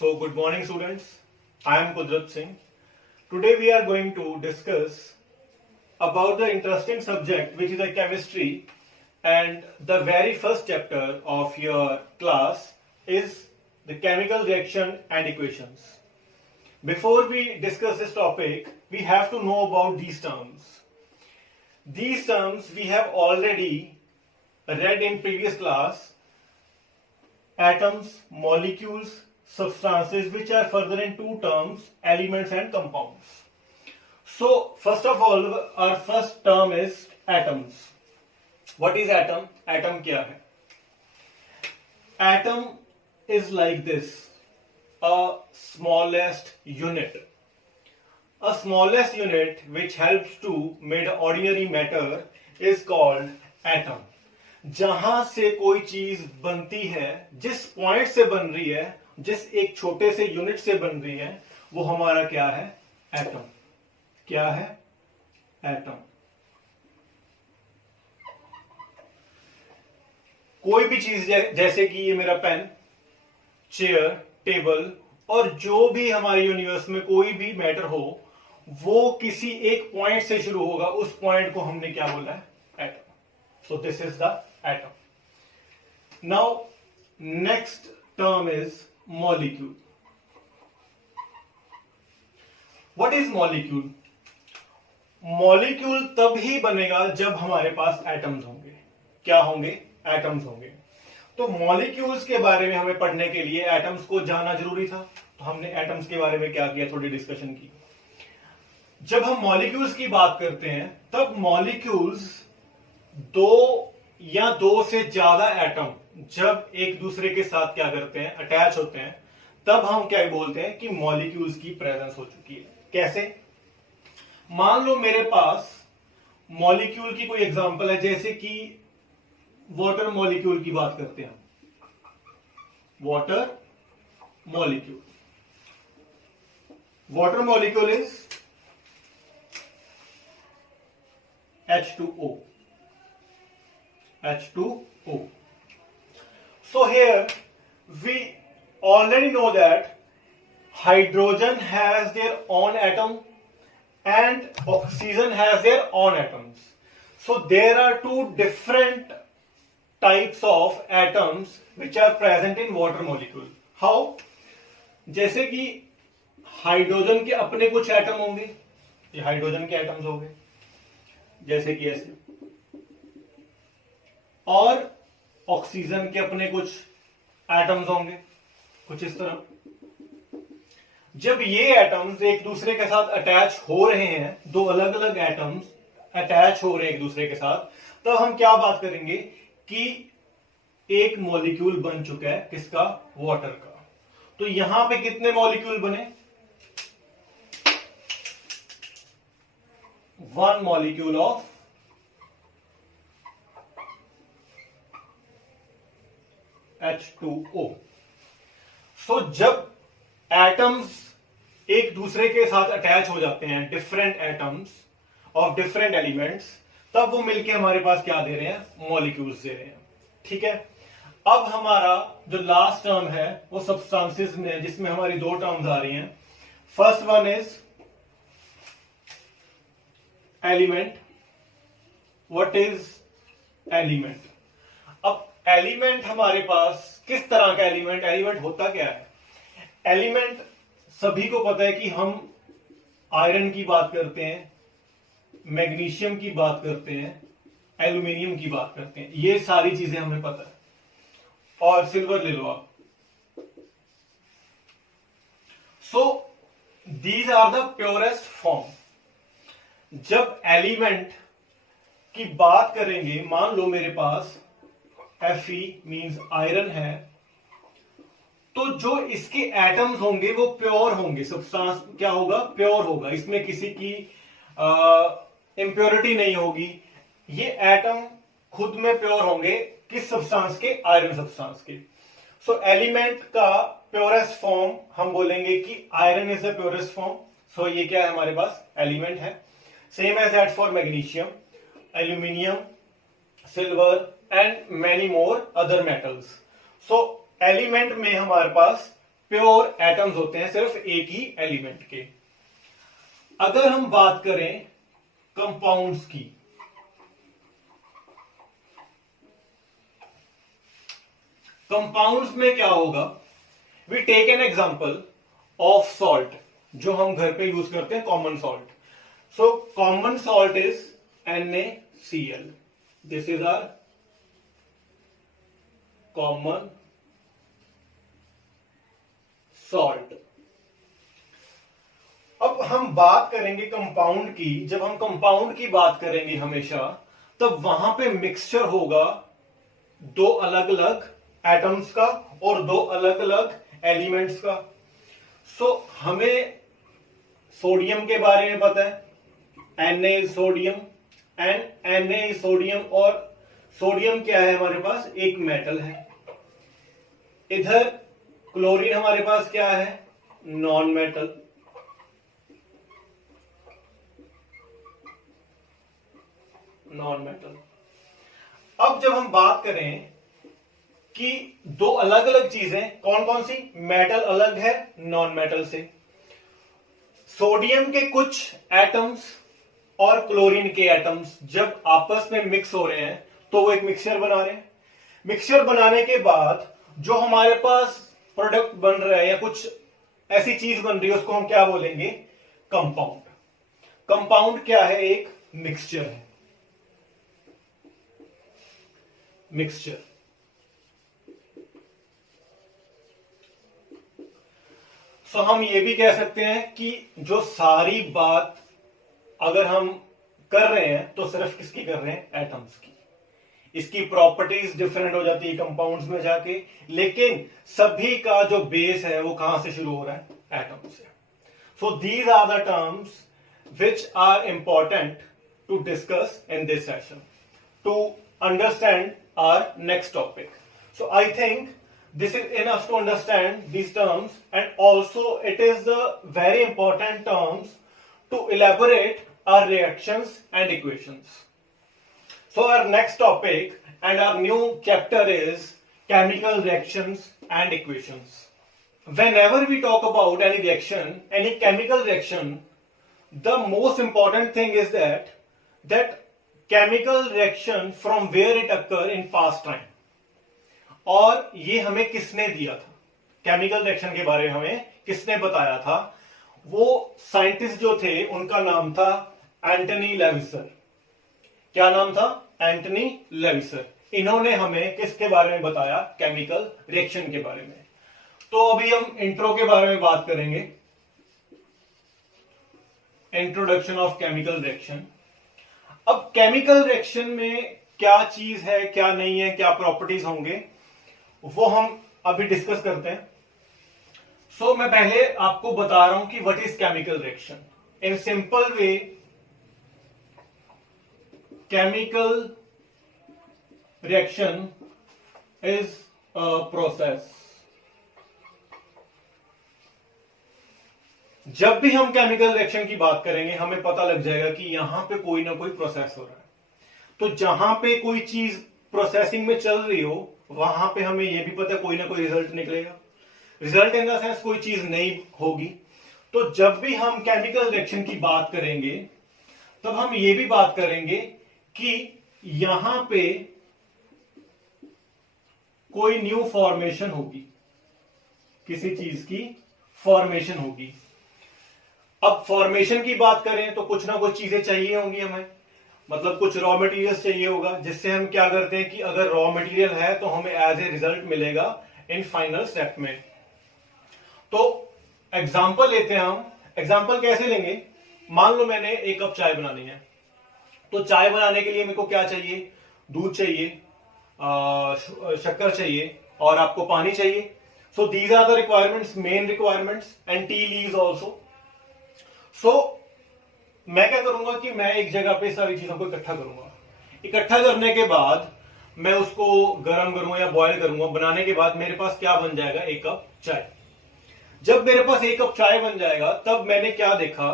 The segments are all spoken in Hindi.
So, good morning, students. I am Kudrat Singh. Today, we are going to discuss about the interesting subject, which is a chemistry, and the very first chapter of your class is the chemical reaction and equations. Before we discuss this topic, we have to know about these terms. These terms we have already read in previous class: atoms, molecules, substances, which are further in two terms, elements and compounds. So first of all, our first term is atoms. What is atom? Atom क्या है? Atom is like this, a smallest unit. A smallest unit which helps to make ordinary matter is called atom. जहां से कोई चीज बनती है, जिस पॉइंट से बन रही है, जिस एक छोटे से यूनिट से बन रही है, वो हमारा क्या है? एटम. क्या है? एटम. कोई भी चीज जैसे कि ये मेरा पेन, चेयर, टेबल और जो भी हमारे यूनिवर्स में कोई भी मैटर हो, वो किसी एक पॉइंट से शुरू होगा. उस पॉइंट को हमने क्या बोला है? Atom. So this is the atom. Now, next term is molecule. What is molecule? Molecule तब ही बनेगा जब हमारे पास एटम्स होंगे. क्या होंगे? एटम्स होंगे. तो मॉलिक्यूल्स के बारे में हमें पढ़ने के लिए एटम्स को जानना जरूरी था. तो हमने एटम्स के बारे में क्या किया? थोड़ी डिस्कशन की. जब हम मॉलिक्यूल्स की बात करते हैं, तब मॉलिक्यूल्स दो या दो से ज्यादा एटम जब एक दूसरे के साथ क्या करते हैं? अटैच होते हैं, तब हम क्या बोलते हैं कि मॉलिक्यूल्स की प्रेजेंस हो चुकी है. कैसे? मान लो मेरे पास मॉलिक्यूल की कोई एग्जांपल है, जैसे कि वाटर मॉलिक्यूल की बात करते हैं. Water molecule. Water molecule is H2O. H2O. So here we already know that hydrogen has their own atom and oxygen has their own atoms. So there are two different types of atoms which are present in water molecule. How? जैसे कि हाइड्रोजन के अपने कुछ एटम होंगे, ये हाइड्रोजन के एटम्स हो गए, जैसे कि ऐसे, और ऑक्सीजन के अपने कुछ एटम्स होंगे, कुछ इस तरह. जब ये एटम्स एक दूसरे के साथ अटैच हो रहे हैं, दो अलग अलग एटम्स अटैच हो रहे हैं एक दूसरे के साथ, तब हम क्या बात करेंगे कि एक मॉलिक्यूल बन चुका है. किसका? वाटर का. तो यहां पे कितने मॉलिक्यूल बने? One molecule of H2O. सो जब एटम्स एक दूसरे के साथ अटैच हो जाते हैं, different atoms of different elements, तब वो मिलके हमारे पास क्या दे रहे हैं? मॉलिक्यूल्स दे रहे हैं. ठीक है. अब हमारा जो लास्ट टर्म है वो सब्सटेंसेस में, जिसमें हमारी दो टर्म्स आ रही हैं. First one is element. What is element? अब एलिमेंट हमारे पास किस तरह का एलिमेंट? एलिमेंट होता क्या है? एलिमेंट सभी को पता है कि हम आयरन की बात करते हैं, मैग्नीशियम की बात करते हैं, एल्यूमिनियम की बात करते हैं. ये सारी चीजें हमें पता है. और सिल्वर ले लो आप. So these are the purest form. जब एलिमेंट की बात करेंगे, मान लो मेरे पास Fe मीन्स आयरन है, तो जो इसके एटम्स होंगे वो प्योर होंगे. सब्सटेंस क्या होगा? प्योर होगा. इसमें किसी की इंप्योरिटी नहीं होगी. ये एटम खुद में प्योर होंगे. किस सब्सटेंस के? आयरन सब्सटेंस के. सो एलिमेंट का प्योरेस्ट फॉर्म हम बोलेंगे कि iron is the purest form. So ये क्या है? हमारे पास एलिमेंट है. Same as that for magnesium, aluminium, silver and many more other metals. So element में हमारे पास प्योर एटम्स होते हैं सिर्फ एक ही एलिमेंट के। अगर हम बात करें कंपाउंड्स की, कंपाउंड्स में क्या होगा, we take an example of salt, जो हम घर पे यूज करते हैं, common salt. So common salt is NaCl, this is our common salt. अब हम बात करेंगे कंपाउंड की। जब हम कंपाउंड की बात करेंगे हमेशा, तब वहां पे मिक्सचर होगा दो अलग अलग एटम्स का और दो अलग अलग एलिमेंट्स का। सो हमें सोडियम के बारे में पता है, Na is sodium and Na is sodium, और सोडियम क्या है हमारे पास, एक मेटल है। इधर क्लोरीन हमारे पास क्या है, नॉन मेटल। Non metal. अब जब हम बात करें कि दो अलग अलग चीजें, कौन कौन सी, मेटल अलग है नॉन मेटल से, सोडियम के कुछ एटम्स और क्लोरीन के एटम्स जब आपस में मिक्स हो रहे हैं तो वो एक मिक्सचर बना रहे हैं। मिक्सचर बनाने के बाद जो हमारे पास प्रोडक्ट बन रहा है या कुछ ऐसी चीज बन रही है, उसको हम क्या बोलेंगे, कंपाउंड। कंपाउंड क्या है, एक मिक्सचर है, मिक्सचर। सो हम ये भी कह सकते हैं कि जो सारी बात अगर हम कर रहे हैं तो सिर्फ किसकी कर रहे हैं, एटम्स की। इसकी प्रॉपर्टीज डिफरेंट हो जाती है कंपाउंड्स में जाके, लेकिन सभी का जो बेस है वो कहां से शुरू हो रहा है, एटम से। So these are the terms which are important to discuss in this session to understand our next topic. So I think this is enough to understand these terms, and also it is the very important terms to elaborate our reactions and equations. So our next topic and our new chapter is chemical reactions and equations. Whenever we talk about any reaction, any chemical reaction, the most important thing is that chemical reaction from where it occur in past time. और ये हमें किसने दिया था, केमिकल रिएक्शन के बारे में हमें किसने बताया था, वो साइंटिस्ट जो थे उनका नाम था एंटनी लेविसर। क्या नाम था, एंटनी लेविसर। इन्होंने हमें किसके बारे में बताया, केमिकल रिएक्शन के बारे में। तो अभी हम इंट्रो के बारे में बात करेंगे, इंट्रोडक्शन ऑफ केमिकल रिएक्शन। अब केमिकल रिएक्शन में क्या चीज है, क्या नहीं है, क्या प्रॉपर्टीज होंगे, वो हम अभी डिस्कस करते हैं। सो मैं पहले आपको बता रहा हूं कि what is chemical reaction in simple way. Chemical reaction is a process. जब भी हम केमिकल रिएक्शन की बात करेंगे हमें पता लग जाएगा कि यहां पे कोई ना कोई प्रोसेस हो रहा है। तो जहां पे कोई चीज प्रोसेसिंग में चल रही हो वहां पे हमें यह भी पता है कोई ना कोई रिजल्ट निकलेगा। रिजल्ट इन द सेंस कोई चीज नहीं होगी। तो जब भी हम केमिकल रिएक्शन की बात करेंगे तब हम ये भी बात करेंगे कि यहां पे कोई न्यू फॉर्मेशन होगी, किसी चीज की फॉर्मेशन होगी। अब फॉर्मेशन की बात करें तो कुछ ना कुछ चीजें चाहिए होंगी हमें, मतलब कुछ रॉ मटेरियल्स चाहिए होगा, जिससे हम क्या करते हैं कि अगर रॉ मटेरियल है तो हमें एज ए रिजल्ट मिलेगा इन फाइनल स्टेप में। तो एग्जांपल लेते हैं हम। एग्जांपल कैसे लेंगे, मान लो मैंने एक कप चाय बनानी है, तो चाय बनाने के लिए मेरे को क्या चाहिए, दूध चाहिए, शक्कर चाहिए और आपको पानी चाहिए। So these are the requirements, main requirements, and tea leaves also. So मैं क्या करूंगा कि मैं एक जगह पे सारी चीजों को इकट्ठा करूंगा। इकट्ठा करने के बाद मैं उसको गर्म करूंगा या बॉयल करूंगा। बनाने के बाद मेरे पास क्या बन जाएगा, एक कप चाय। जब मेरे पास एक कप चाय बन जाएगा तब मैंने क्या देखा,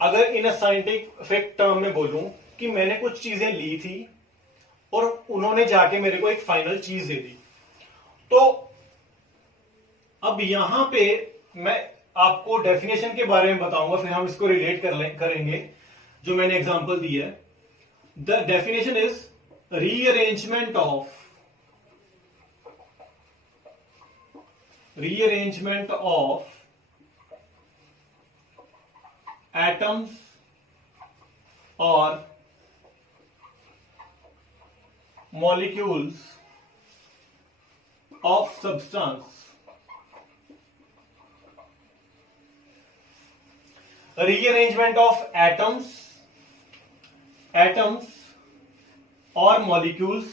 अगर इन साइंटिफिक टर्म में बोलूं कि मैंने कुछ चीजें ली थी और उन्होंने जाके मेरे को एक फाइनल चीज दे दी। तो अब यहां पे मैं आपको डेफिनेशन के बारे में बताऊंगा, फिर हम इसको रिलेट करेंगे जो मैंने एग्जांपल दिया है। The definition is rearrangement of atoms और molecules of substance. Rearrangement of atoms और molecules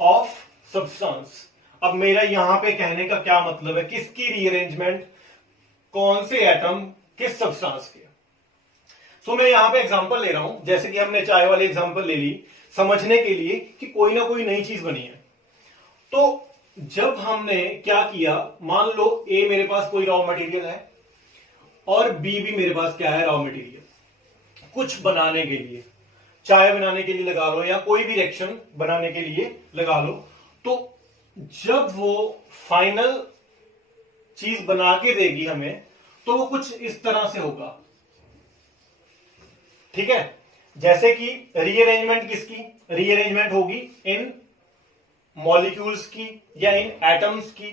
of substance. अब मेरा यहां पे कहने का क्या मतलब है, किसकी रीअरेंजमेंट, कौन से एटम किस सब्सटेंस के। सो मैं यहां पे एग्जांपल ले रहा हूं, जैसे कि हमने चाय वाली एग्जांपल ले ली समझने के लिए कि कोई ना कोई नई चीज बनी है। तो जब हमने क्या किया, मान लो ए मेरे पास कोई रॉ मटेरियल है और बी भी मेरे पास क्या है, रॉ मटेरियल, कुछ बनाने के लिए, चाय बनाने के लिए लगा लो या कोई भी रिएक्शन बनाने के लिए लगा लो। तो जब वो फाइनल चीज बना के देगी हमें, तो वो कुछ इस तरह से होगा, ठीक है। जैसे कि रीअरेंजमेंट किसकी, रीअरेंजमेंट होगी इन मॉलिक्यूल्स की या इन एटम्स की।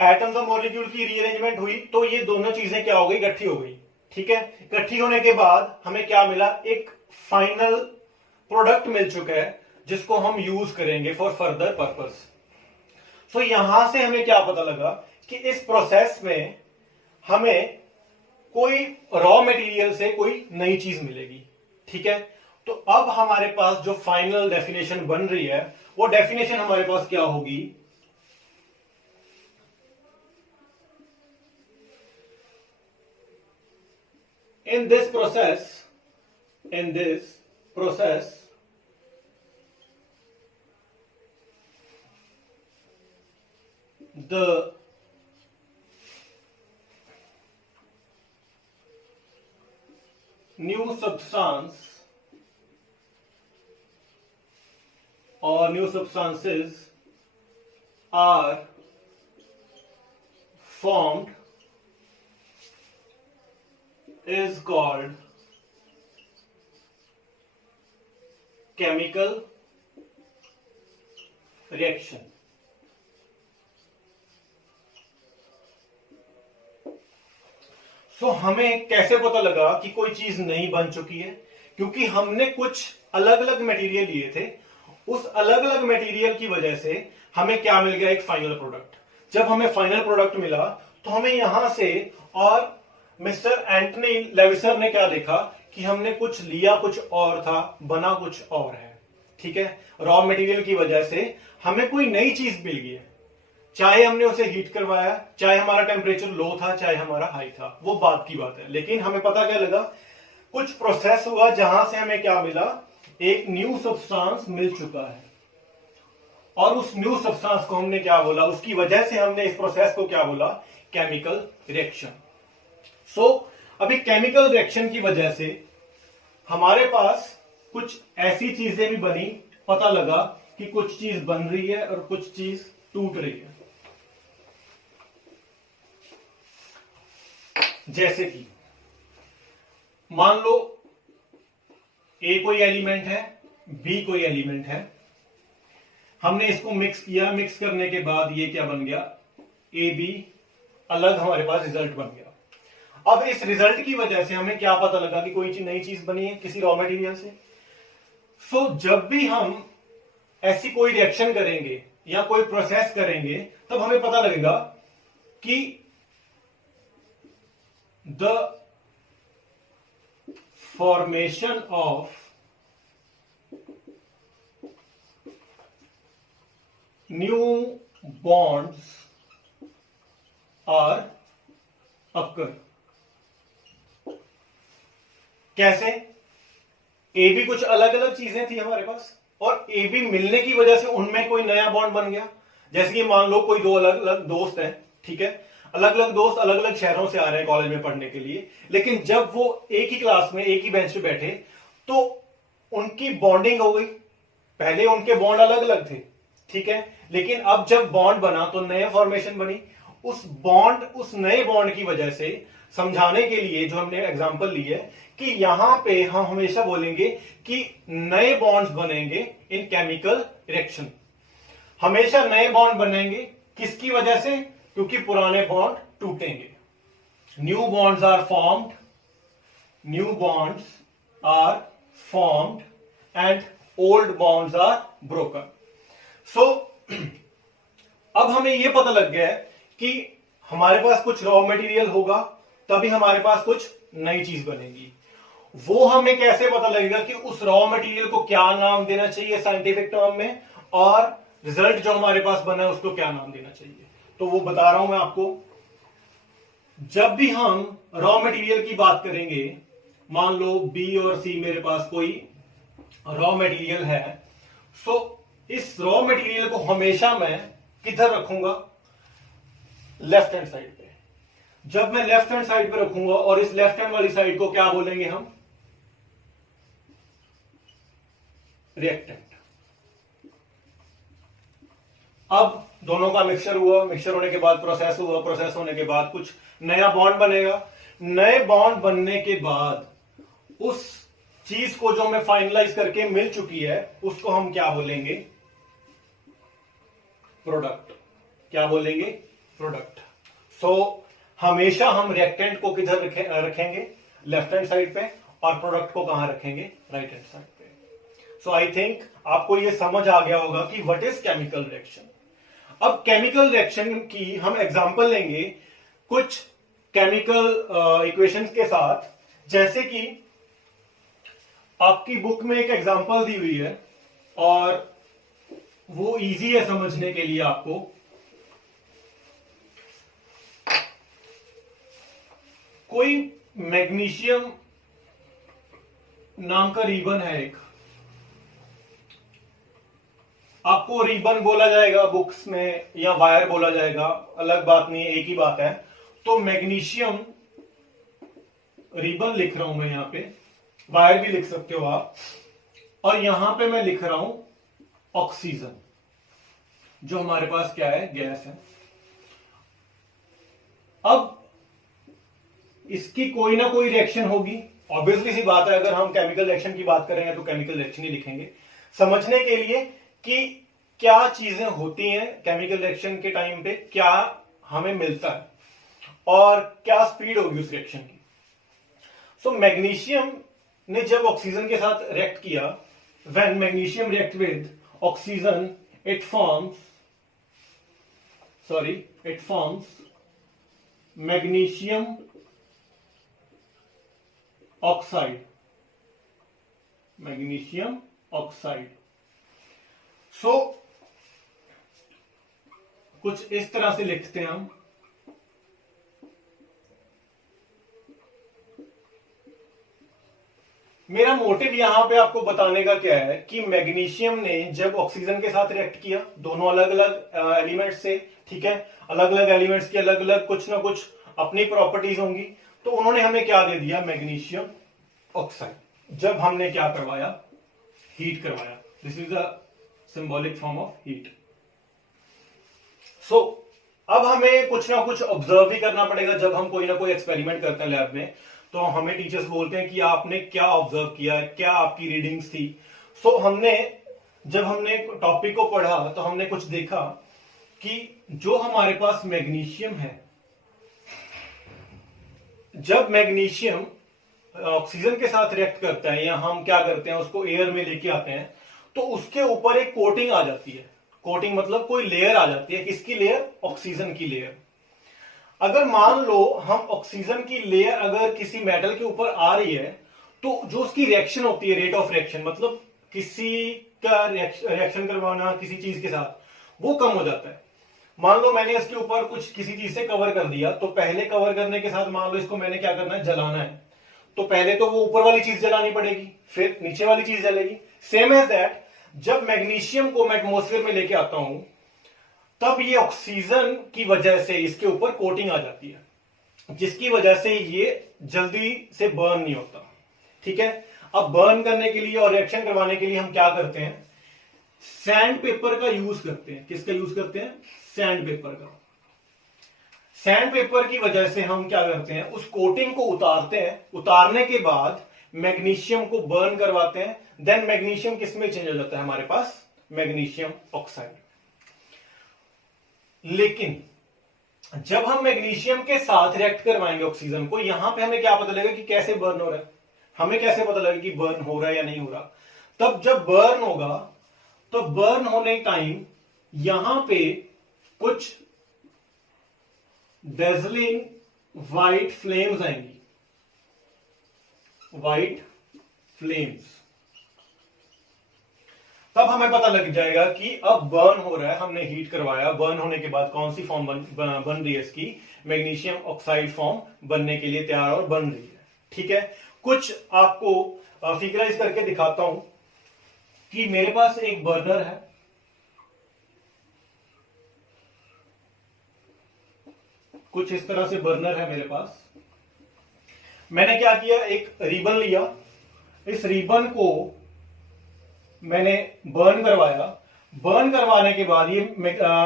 एटम्स और मॉलिक्यूल की रीअरेंजमेंट हुई तो ये दोनों चीजें क्या हो गई, इकट्ठी हो गई, ठीक है। इकट्ठी होने के बाद हमें क्या मिला, एक फाइनल प्रोडक्ट मिल चुका है जिसको हम यूज करेंगे फॉर फर्दर पर्पस। सो यहां से हमें क्या पता लगा कि इस प्रोसेस में हमें कोई रॉ मटेरियल से कोई नई चीज मिलेगी, ठीक है। तो अब हमारे पास जो फाइनल डेफिनेशन बन रही है, वो डेफिनेशन हमारे पास क्या होगी, in this process the new substance or new substances are formed is called chemical reaction. सो हमें कैसे पता लगा कि कोई चीज नई बन चुकी है, क्योंकि हमने कुछ अलग अलग मटेरियल लिए थे, उस अलग अलग मटेरियल की वजह से हमें क्या मिल गया, एक फाइनल प्रोडक्ट। जब हमें फाइनल प्रोडक्ट मिला तो हमें यहां से, और मिस्टर एंटनी लेविसर ने क्या देखा कि हमने कुछ लिया कुछ और था, बना कुछ और है, ठीक है। रॉ मटेरियल की वजह से हमें कोई नई चीज मिल गई है, चाहे हमने उसे हीट करवाया, चाहे हमारा टेम्परेचर लो था, चाहे हमारा हाई था, वो बात की बात है। लेकिन हमें पता क्या लगा, कुछ प्रोसेस हुआ जहां से हमें क्या मिला, एक न्यू सब्सटेंस मिल चुका है, और उस न्यू सब्सटेंस को हमने क्या बोला, उसकी वजह से हमने इस प्रोसेस को क्या बोला, केमिकल रिएक्शन। सो अभी केमिकल रिएक्शन की वजह से हमारे पास कुछ ऐसी चीजें भी बनी, पता लगा कि कुछ चीज बन रही है और कुछ चीज टूट रही है। जैसे कि मान लो ए कोई एलिमेंट है, बी कोई एलिमेंट है, हमने इसको मिक्स किया, मिक्स करने के बाद ये क्या बन गया, ए बी अलग हमारे पास रिजल्ट बन गया। अब इस रिजल्ट की वजह से हमें क्या पता लगा कि कोई नई चीज बनी है किसी रॉ मटेरियल से। सो जब भी हम ऐसी कोई रिएक्शन करेंगे या कोई प्रोसेस करेंगे, तब हमें पता लगेगा कि the formation of new bonds are occur. कैसे, ए बी कुछ अलग अलग चीजें थी हमारे पास, और ए बी मिलने की वजह से उनमें कोई नया बॉन्ड बन गया। जैसे कि मान लो कोई दो अलग अलग दोस्त हैं, ठीक है, अलग अलग दोस्त अलग अलग शहरों से आ रहे हैं कॉलेज में पढ़ने के लिए, लेकिन जब वो एक ही क्लास में एक ही बेंच पे बैठे तो उनकी बॉन्डिंग हो गई। पहले उनके बॉन्ड अलग अलग थे, ठीक है, लेकिन अब जब बॉन्ड बना तो नया फॉर्मेशन बनी, उस बॉन्ड, उस नए बॉन्ड की वजह से समझाने के लिए जो हमने एग्जांपल ली है कि यहां पे हम हमेशा बोलेंगे कि नए बॉन्ड्स बनेंगे इन केमिकल रिएक्शन। हमेशा नए बॉन्ड बनेंगे किसकी वजह से? क्योंकि पुराने बॉन्ड टूटेंगे। New bonds are formed, new bonds are formed and old bonds are broken. So अब हमें यह पता लग गया है कि हमारे पास कुछ रॉ मटेरियल होगा तभी हमारे पास कुछ नई चीज बनेगी। वो हमें कैसे पता लगेगा कि उस रॉ मटेरियल को क्या नाम देना चाहिए साइंटिफिक टर्म में, और रिजल्ट जो हमारे पास बना है उसको क्या नाम देना चाहिए? तो वो बता रहा हूं मैं आपको। जब भी हम रॉ मटेरियल की बात करेंगे, मान लो बी और सी मेरे पास कोई रॉ मटेरियल है, सो इस रॉ मटेरियल को हमेशा मैं किधर रखूंगा? लेफ्ट हैंड साइड पे। जब मैं लेफ्ट हैंड साइड पे रखूंगा, और इस लेफ्ट हैंड वाली साइड को क्या बोलेंगे हम? रिएक्टेंट। अब दोनों का मिक्सचर हुआ, मिक्सचर होने के बाद प्रोसेस हुआ, प्रोसेस होने के बाद कुछ नया बॉन्ड बनेगा। नए बॉन्ड बनने के बाद उस चीज को जो हमें फाइनलाइज करके मिल चुकी है उसको हम क्या बोलेंगे? प्रोडक्ट। क्या बोलेंगे? प्रोडक्ट। सो हमेशा हम रिएक्टेंट को किधर रखेंगे? लेफ्ट हैंड साइड पे, और प्रोडक्ट को कहां रखेंगे? राइट हैंड साइड पे। सो आई थिंक आपको यह समझ आ गया होगा कि व्हाट इज केमिकल रिएक्शन। अब केमिकल रिएक्शन की हम एग्जांपल लेंगे कुछ केमिकल इक्वेशंस के साथ। जैसे कि आपकी बुक में एक एग्जांपल दी हुई है और वो इजी है समझने के लिए आपको। कोई मैग्नीशियम नाम का रिबन है एक, आपको रिबन बोला जाएगा बुक्स में या वायर बोला जाएगा, अलग बात नहीं है, एक ही बात है। तो मैग्नीशियम रिबन लिख रहा हूं मैं, यहां पे वायर भी लिख सकते हो आप, और यहां पे मैं लिख रहा हूं ऑक्सीजन, जो हमारे पास क्या है? गैस है। अब इसकी कोई ना कोई रिएक्शन होगी, ऑब्वियसली सी बात है। अगर हम केमिकल रिएक्शन की बात करेंगे तो केमिकल रिएक्शन ही लिखेंगे समझने के लिए कि क्या चीजें होती हैं केमिकल रिएक्शन के टाइम पे, क्या हमें मिलता है और क्या स्पीड होगी उस रिएक्शन की। सो मैग्नीशियम ने जब ऑक्सीजन के साथ रिएक्ट किया, when magnesium react with oxygen, it forms magnesium oxide. Magnesium oxide. So कुछ इस तरह से लिखते हैं हम। मेरा मोटिव यहां पे आपको बताने का क्या है कि मैग्नीशियम ने जब ऑक्सीजन के साथ रिएक्ट किया, दोनों अलग अलग एलिमेंट्स से, ठीक है, अलग अलग एलिमेंट्स की अलग अलग कुछ ना कुछ अपनी प्रॉपर्टीज होंगी, तो उन्होंने हमें क्या दे दिया? Magnesium oxide. जब हमने क्या करवाया? हीट करवाया। This is the symbolic form of heat. So अब हमें कुछ ना कुछ ऑब्जर्व भी करना पड़ेगा। जब हम कोई ना कोई एक्सपेरिमेंट करते हैं लैब में, तो हमें टीचर्स बोलते हैं कि आपने क्या ऑब्जर्व किया, क्या आपकी रीडिंग्स थी। सो जब हमने टॉपिक को पढ़ा तो हमने कुछ देखा कि जो हमारे पास मैग्नीशियम है, जब मैग्नीशियम ऑक्सीजन के साथ रिएक्ट करता है या हम क्या करते हैं उसको एयर में लेके आते हैं, तो उसके ऊपर एक कोटिंग आ जाती है। कोटिंग मतलब कोई लेयर आ जाती है। किसकी लेयर? ऑक्सीजन की लेयर। अगर मान लो हम ऑक्सीजन की लेयर अगर किसी मेटल के ऊपर आ रही है, तो जो उसकी रिएक्शन होती है, रेट ऑफ रिएक्शन, मतलब किसी का रिएक्शन करवाना किसी चीज के साथ, वो कम हो जाता है। मान लो मैंने इसके ऊपर कुछ किसी चीज से कवर कर दिया, तो पहले कवर करने के साथ मान लो इसको मैंने क्या करना है? जलाना है। तो पहले तो वो ऊपर वाली चीज जलानी पड़ेगी, फिर नीचे वाली चीज जलेगी। सेम एज दैट, जब मैग्नीशियम को मैं एटमॉस्फेयर में लेके आता हूं, तब ये ऑक्सीजन की वजह से इसके ऊपर कोटिंग आ जाती है, जिसकी वजह से ये जल्दी से बर्न नहीं होता। ठीक है, अब बर्न करने के लिए और रिएक्शन करवाने के लिए हम क्या करते हैं? सैंड पेपर का यूज करते हैं। किसका यूज करते हैं? सैंड पेपर का। सैंड पेपर की वजह से हम क्या करते हैं, उस कोटिंग को उतारते हैं, उतारने के बाद मैग्नीशियम को बर्न करवाते हैं, देन मैग्नीशियम किस में चेंज हो जाता है हमारे पास, मैग्नीशियम ऑक्साइड। लेकिन जब हम मैग्नीशियम के साथ रिएक्ट करवाएंगे ऑक्सीजन को, यहां पे हमें क्या पता लगेगा कि कैसे बर्न हो रहा है, हमें कैसे पता लगेगा कि बर्न हो रहा है या नहीं हो रहा। तब जब बर्न होगा तो बर्न होने टाइम यहां पे कुछ डेजलिंग व्हाइट फ्लेम्स आएंगी, व्हाइट फ्लेम्स। तब हमें पता लग जाएगा कि अब बर्न हो रहा है, हमने हीट करवाया, बर्न होने के बाद कौन सी फॉर्म बन रही है इसकी, मैग्नीशियम ऑक्साइड फॉर्म बनने के लिए तैयार और बन रही है। ठीक है, कुछ आपको फिगराइज करके दिखाता हूं कि मेरे पास एक बर्नर है, कुछ इस तरह से बर्नर है मेरे पास। मैंने क्या किया, एक रिबन लिया, इस रिबन को मैंने बर्न करवाया, बर्न करवाने के बाद ये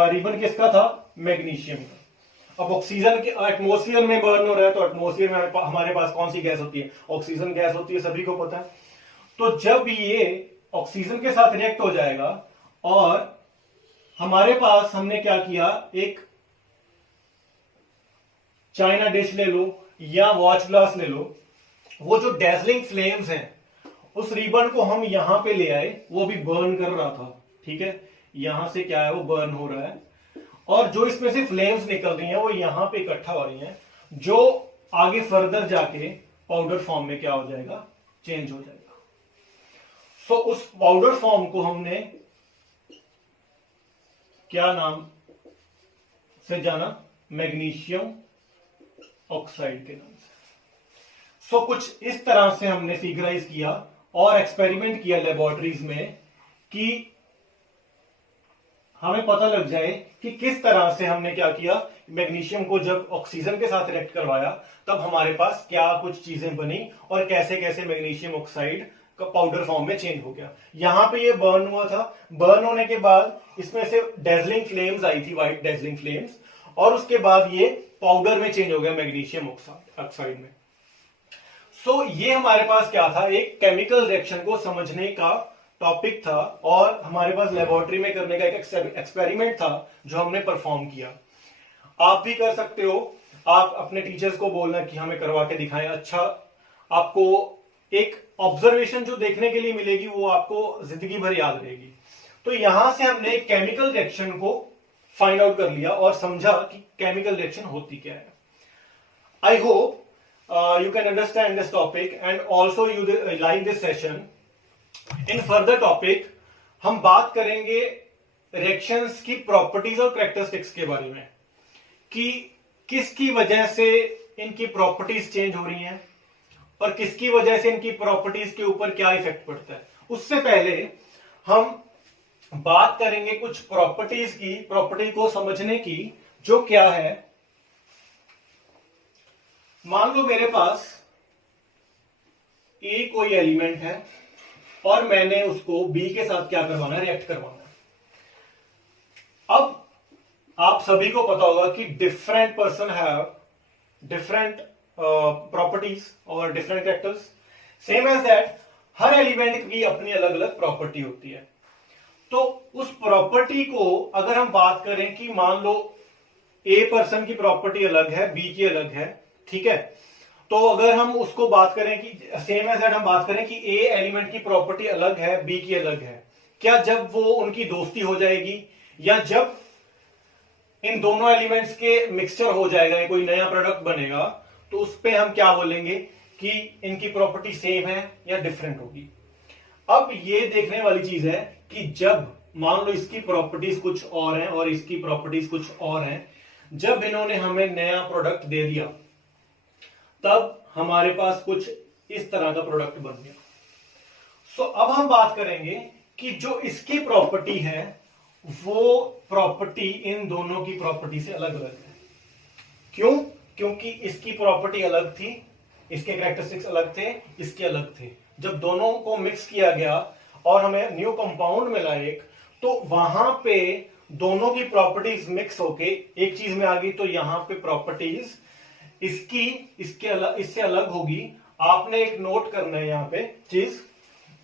रिबन किसका था, मैग्नीशियम का। अब ऑक्सीजन के एटमॉस्फेयर में बर्न हो रहा है, तो एटमॉस्फेयर में हमारे पास कौन सी गैस होती है, ऑक्सीजन गैस होती है, सभी को पता है। तो जब ये ऑक्सीजन के साथ रिएक्ट हो जाएगा और हमारे पास, हमने क्या किया, एक चाइना डिश ले लो या वॉच ग्लास ले लो, वो जो डेजलिंग फ्लेम्स हैं, उस रिबन को हम यहां पे ले आए, वो भी बर्न कर रहा था। ठीक है, यहां से क्या है, वो बर्न हो रहा है, और जो इसमें से फ्लेम्स निकल रही हैं वो यहां पे इकट्ठा हो रही हैं, जो आगे फर्दर जाके पाउडर फॉर्म में क्या हो जाएगा, चेंज हो जाएगा। सो उस पाउडर फॉर्म को हमने क्या नाम से जाना, मैग्नीशियम ऑक्साइड के नाम से। सो कुछ इस तरह से हमने फिगराइज किया और एक्सपेरिमेंट किया लेबोरेटरीज में कि हमें पता लग जाए कि किस तरह से हमने क्या किया, मैग्नीशियम को जब ऑक्सीजन के साथ रिएक्ट करवाया तब हमारे पास क्या कुछ चीजें बनी और कैसे कैसे मैग्नीशियम ऑक्साइड का पाउडर फॉर्म में चेंज हो गया। यहां पे ये बर्न हुआ था, बर्न होने के बाद इसमें से डेजलिंग फ्लेम्स आई थी, व्हाइट डेजलिंग फ्लेम्स, और उसके बाद ये पाउडर में चेंज हो गया मैग्नीशियम ऑक्साइड में। सो ये हमारे पास क्या था, एक केमिकल रिएक्शन को समझने का टॉपिक था और हमारे पास लेबोरेटरी में करने का एक एक्सपेरिमेंट था जो हमने परफॉर्म किया। आप भी कर सकते हो, आप अपने टीचर्स को बोलना कि हमें करवा के दिखाएं। अच्छा, आपको एक ऑब्जर्वेशन जो देखने के लिए मिलेगी वो आपको जिंदगी भर याद रहेगी। तो यहां से हमने एक केमिकल रिएक्शन को फाइंड आउट कर लिया और समझा कि केमिकल रिएक्शन होती क्या है। I hope you can understand this topic and also you like this session. In further topic हम बात करेंगे रिएक्शंस की प्रॉपर्टीज और कैरेक्टरिस्टिक्स के बारे में, कि किसकी वजह से इनकी प्रॉपर्टीज चेंज हो रही हैं और किसकी वजह से इनकी प्रॉपर्टीज के ऊपर क्या इफेक्ट पड़ता है। उससे पहले हम बात करेंगे कुछ प्रॉपर्टीज की, प्रॉपर्टी को समझने की, जो क्या है। मान लो मेरे पास ए कोई एलिमेंट है और मैंने उसको बी के साथ क्या करवाना है, रिएक्ट करवाना है। अब आप सभी को पता होगा कि different person have different properties और different characters, same as that हर एलिमेंट की अपनी अलग अलग प्रॉपर्टी होती है। तो उस प्रॉपर्टी को अगर हम बात करें कि मान लो ए पर्सन की प्रॉपर्टी अलग है, बी की अलग है, ठीक है, तो अगर हम उसको बात करें कि सेम एज दैट हम बात करें कि ए एलिमेंट की प्रॉपर्टी अलग है, बी की अलग है, क्या जब वो उनकी दोस्ती हो जाएगी या जब इन दोनों एलिमेंट्स के मिक्सचर हो जाएगा, कोई नया प्रोडक्ट बनेगा, तो उस पे हम क्या बोलेंगे कि इनकी प्रॉपर्टी सेम है या डिफरेंट होगी। अब ये देखने वाली चीज है कि जब मान लो इसकी प्रॉपर्टीज कुछ और हैं और इसकी प्रॉपर्टीज कुछ और हैं, जब इन्होंने हमें नया प्रोडक्ट दे दिया तब हमारे पास कुछ इस तरह का प्रोडक्ट बन गया। सो अब हम बात करेंगे कि जो इसकी प्रॉपर्टी है वो प्रॉपर्टी इन दोनों की प्रॉपर्टी से अलग अलग है। क्यों? क्योंकि इसकी प्रॉपर्टी अलग थी, इसके कैरेक्टरिस्टिक्स अलग थे, इसके अलग थे। जब दोनों को मिक्स किया गया और हमें न्यू कंपाउंड मिला एक, तो वहां पे दोनों की प्रॉपर्टीज मिक्स होके एक चीज में आ गई, तो यहां पे प्रॉपर्टीज इससे अलग होगी। आपने एक नोट करना है यहां पे चीज,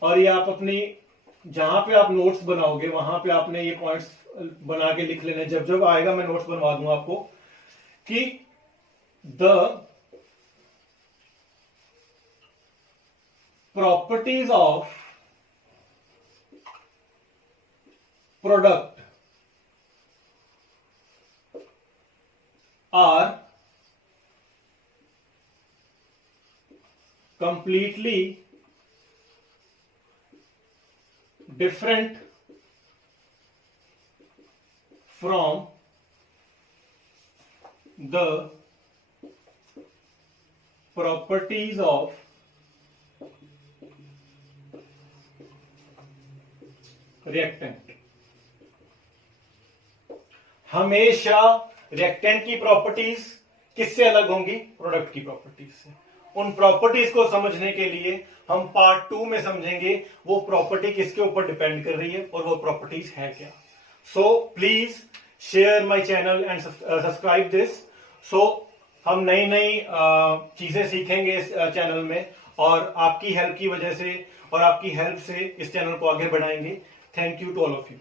और ये आप अपनी जहां पे आप नोट्स बनाओगे वहां पे आपने ये पॉइंट्स बना के लिख लेने। जब जब आएगा मैं नोट्स बनवा दूंगा आपको कि the properties of product are completely different from the properties of reactant। हमेशा रिएक्टेंट की प्रॉपर्टीज किससे अलग होंगी? प्रोडक्ट की प्रॉपर्टीज से। उन प्रॉपर्टीज को समझने के लिए हम पार्ट 2 में समझेंगे वो प्रॉपर्टी किसके ऊपर डिपेंड कर रही है और वो प्रॉपर्टीज है क्या। So please share my channel and subscribe this. So हम नई नई चीजें सीखेंगे इस चैनल में, और आपकी हेल्प की वजह से और आपकी हेल्प से इस चैनल को आगे बढ़ाएंगे। Thank you to all of you.